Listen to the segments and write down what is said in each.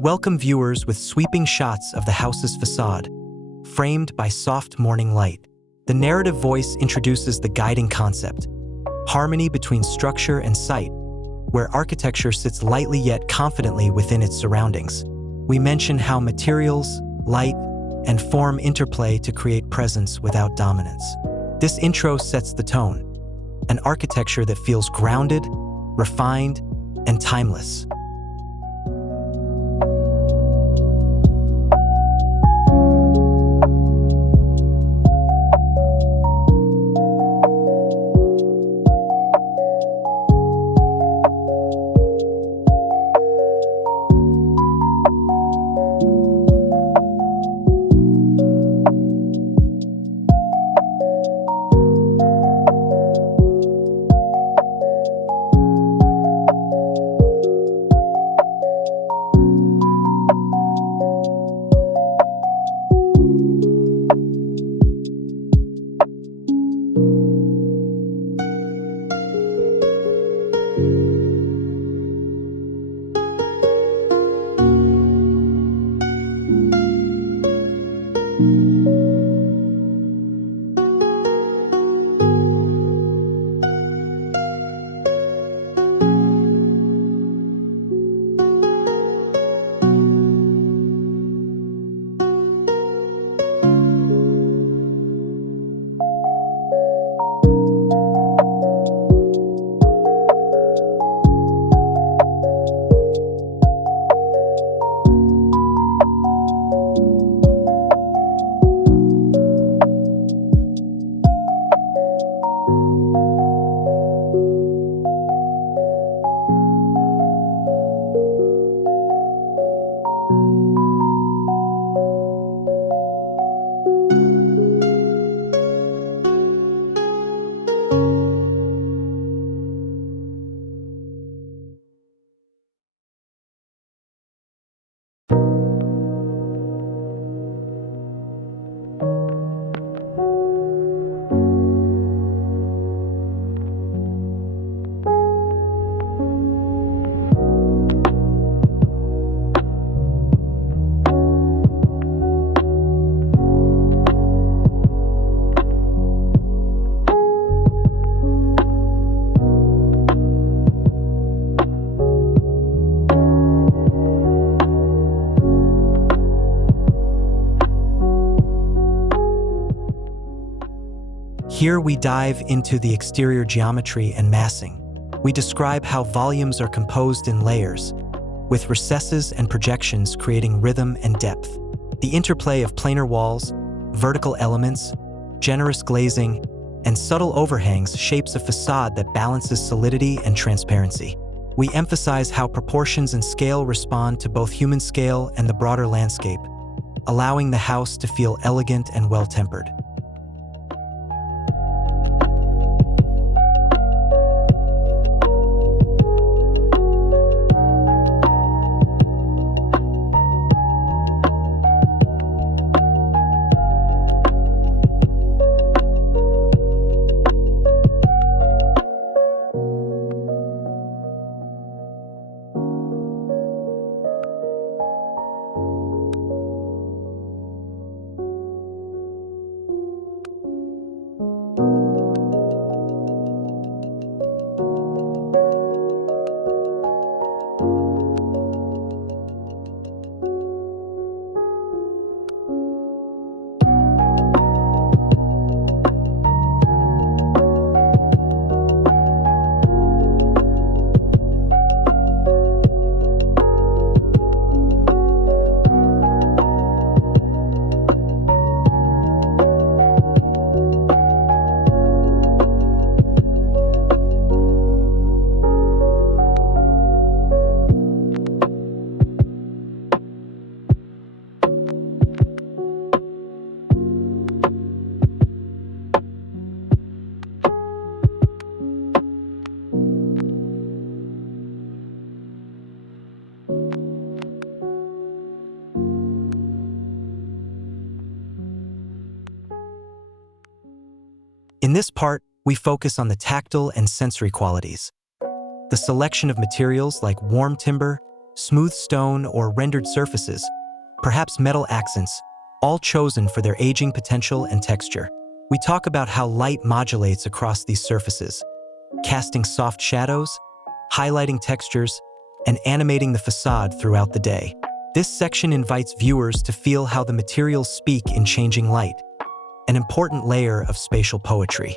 welcome viewers with sweeping shots of the house's facade, framed by soft morning light. The narrative voice introduces the guiding concept, harmony between structure and sight, where architecture sits lightly yet confidently within its surroundings. We mention how materials, light, and form interplay to create presence without dominance. This intro sets the tone, an architecture that feels grounded, refined, and timeless. Here we dive into the exterior geometry and massing. We describe how volumes are composed in layers, with recesses and projections creating rhythm and depth. The interplay of planar walls, vertical elements, generous glazing, and subtle overhangs shapes a facade that balances solidity and transparency. We emphasize how proportions and scale respond to both human scale and the broader landscape, allowing the house to feel elegant and well-tempered. In this part, we focus on the tactile and sensory qualities. The selection of materials like warm timber, smooth stone, or rendered surfaces, perhaps metal accents, all chosen for their aging potential and texture. We talk about how light modulates across these surfaces, casting soft shadows, highlighting textures, and animating the facade throughout the day. This section invites viewers to feel how the materials speak in changing light, an important layer of spatial poetry.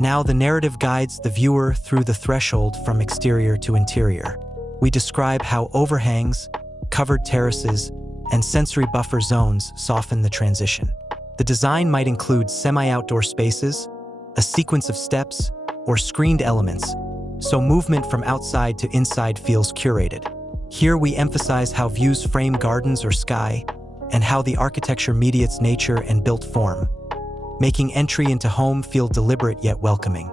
Now the narrative guides the viewer through the threshold from exterior to interior. We describe how overhangs, covered terraces, and sensory buffer zones soften the transition. The design might include semi-outdoor spaces, a sequence of steps, or screened elements, so movement from outside to inside feels curated. Here we emphasize how views frame gardens or sky, and how the architecture mediates nature and built form, making entry into home feel deliberate yet welcoming.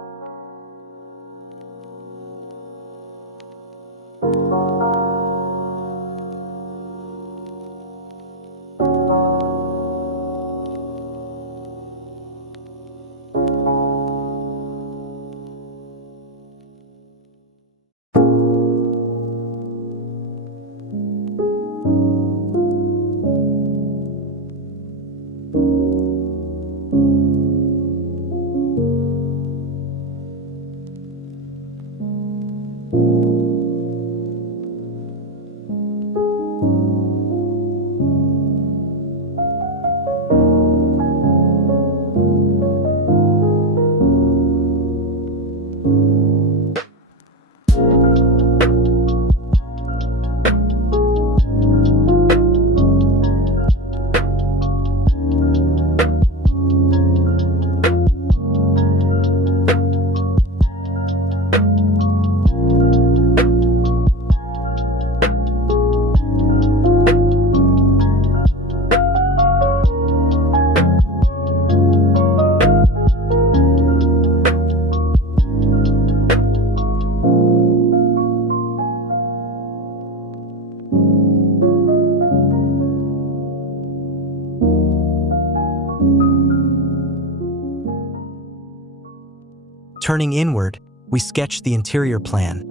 Turning inward, we sketch the interior plan: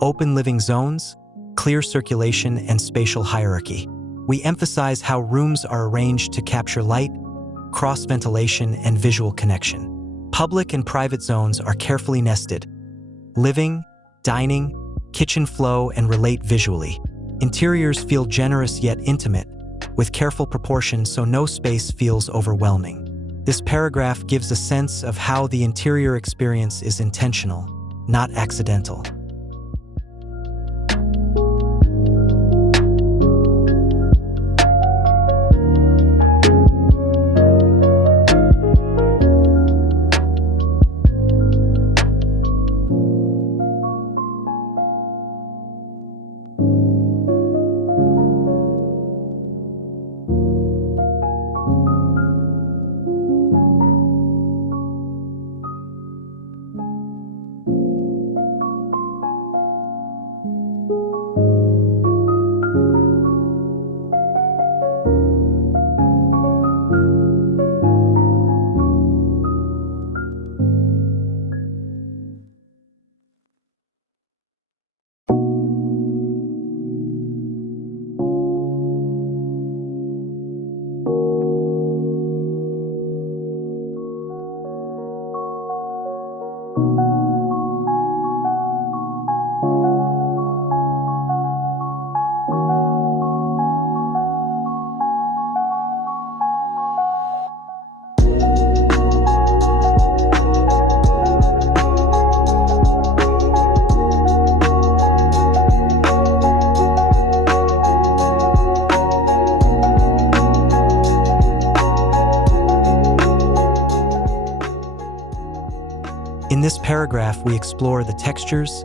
open living zones, clear circulation, and spatial hierarchy. We emphasize how rooms are arranged to capture light, cross-ventilation, and visual connection. Public and private zones are carefully nested. Living, dining, kitchen flow and relate visually. Interiors feel generous yet intimate, with careful proportion so no space feels overwhelming. This paragraph gives a sense of how the interior experience is intentional, not accidental. In this paragraph, we explore the textures,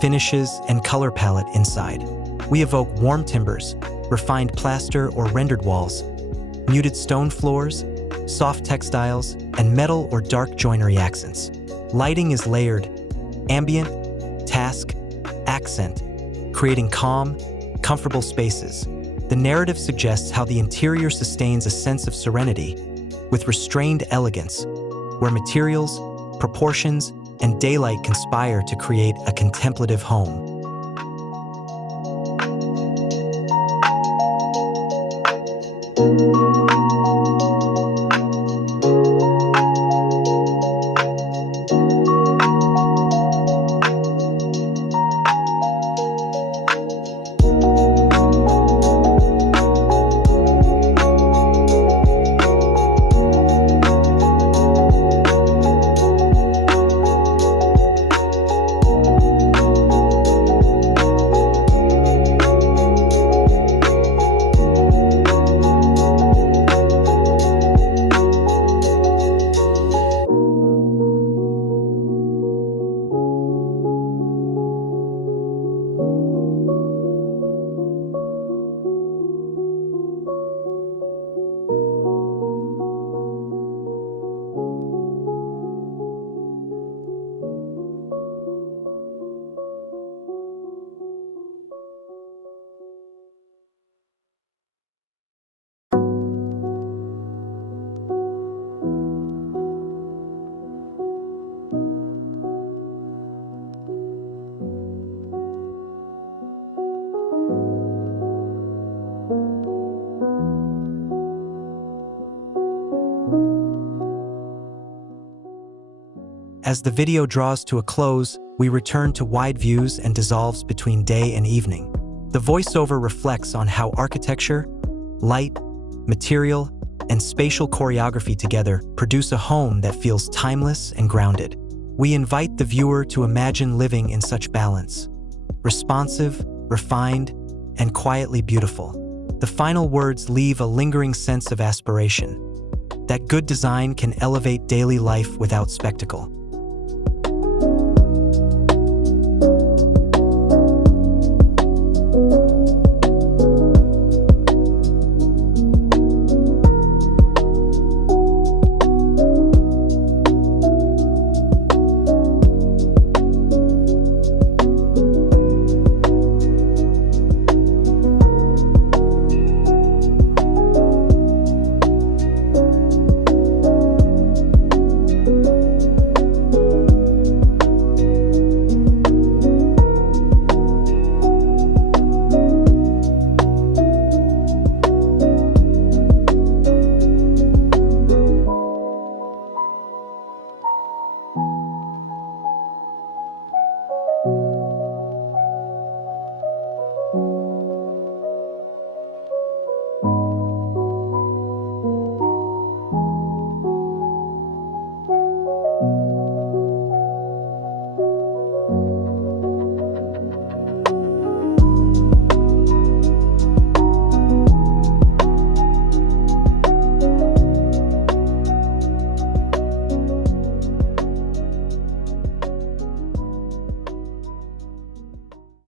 finishes, and color palette inside. We evoke warm timbers, refined plaster or rendered walls, muted stone floors, soft textiles, and metal or dark joinery accents. Lighting is layered, ambient, task, accent, creating calm, comfortable spaces. The narrative suggests how the interior sustains a sense of serenity with restrained elegance, where materials, proportions, and daylight conspire to create a contemplative home. As the video draws to a close, we return to wide views and dissolves between day and evening. The voiceover reflects on how architecture, light, material, and spatial choreography together produce a home that feels timeless and grounded. We invite the viewer to imagine living in such balance, responsive, refined, and quietly beautiful. The final words leave a lingering sense of aspiration, that good design can elevate daily life without spectacle.